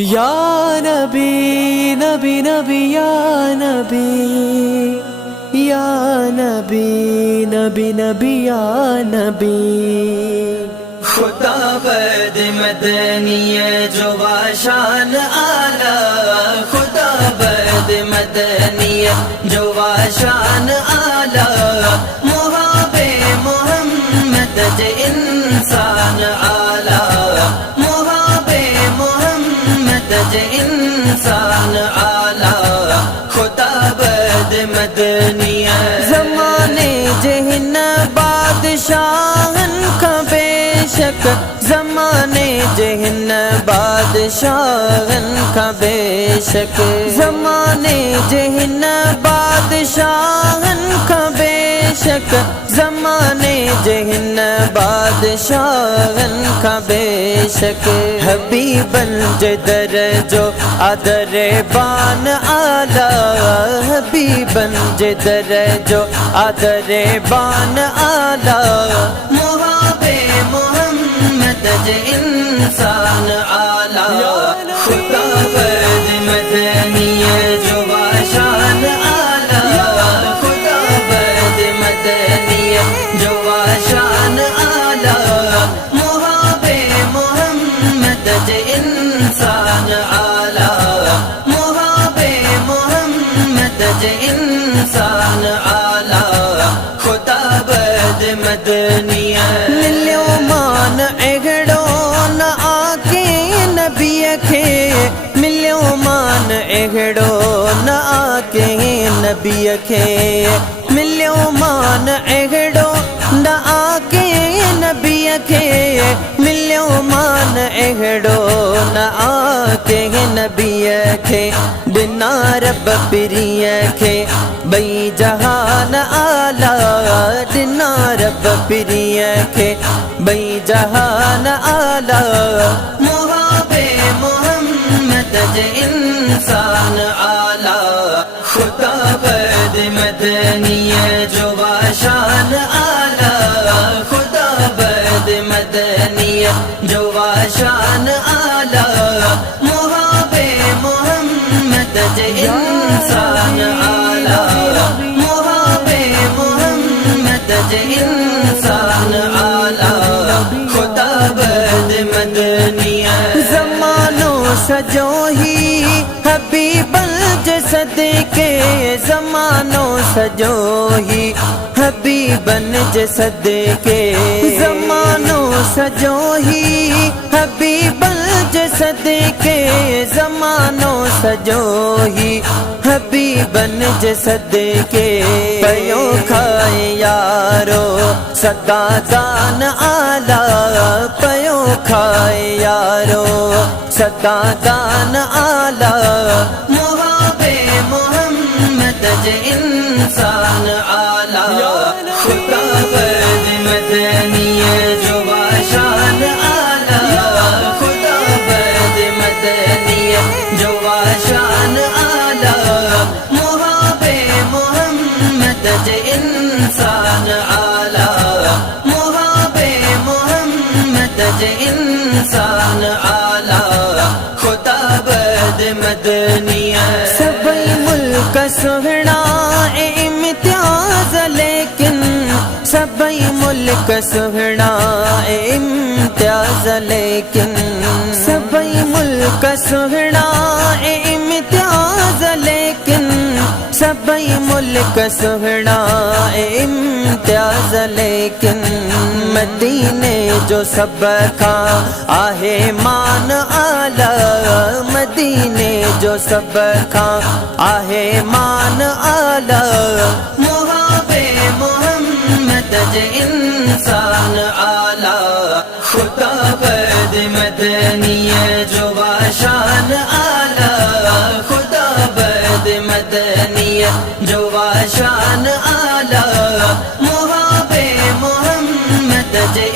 या नबी नबी नबी या नबी या नबी नबी नबी या नबी। खुदा बद मदनी जो वाशान आला, खुदा बद मदनी जो वाशान आला, मुहाबे मोहम्मद जे इंसान आला, मुहाबे मोहम्मद जे इंसान आला, खुदा बद मदनी ज़माने जहिन बादशाहन का बेशक, ज़माने जहिन बादशाहन का बेशक, ज़माने जहिन बादशाहन का बेशक, ज़माने जहिन बादशाहन का बेशक। हबीबन जे दरजो आदर बान आला, हबीबन जे दरजो आदर बान आला, मुहाबे मोहम्मद जे इंसान आला, खुदा बद मदनी जो वाशान आला, खुदा बद मदनी जो वाशान आला, मुहाबे मोहम्मद जे इंसान आला, मुहाबे मोहम्मद जे इंसान आला, खुदा बद मदनी। मिलो मान एगड़ो न आके नबी खे, मिलो मान एगड़ो न आके नबी खे, मिलो मान एगड़ो न आके नबी खे, मिलो मान एगड़ो न आके नबी खे, बिना रब पिरिय खे बई जहान आला, बिना रब पिरिय खे बई जहान आला, मुहाबे मोहम्मद जे इंसान आला, खुदा बद मदनी जो वाशान आला, खुदा बद मदनी जो वाशान आला, मुहाबे मोहम्मद जे इंसान आला, मुहाबे मोहम्मद जे इंसान आला, खुदा बद मदनी। ज़मानो सजो ही हबीबल जे सदके, ज़मानो सजो ही हबीबन जे सदके, ज़मानो सजो ही हबीबल जे सदके, ज़मानो सजो ही हबीबन जे सदके, पयो खाए यारो सदा दान आला, पयो खाए यारो सदा दान आला, मुहाबे मोहम्मद जे इंसान आला, खुदा बद मदनी जो वाशान आला, खुदा बद मदनी जो वाशान आला, मुहाबे मोहम्मद जे इंसान आला, मुहाबे मोहम्मद जे इंसान आला, खुदा बद मदनी। सबई मुल्क सुहना इम्तियाज लेकिन, सबई मुल्क सुहना इम्तियाज लेकिन, सबई मुल्क सुहना इम्तियाज लेकिन, सबई मुल्क सुहना इम्तियाज लेकिन, मदीने जो सब का आहे मान आला, मदीने जो सब का आहे मान आला, मुहाबे मोहम्मद जे इंसान आला, खुदा बद मदनी जो वाशान आला, खुदा बद मदनी जो वाशान आला, मुहाबे मोहम्मद जे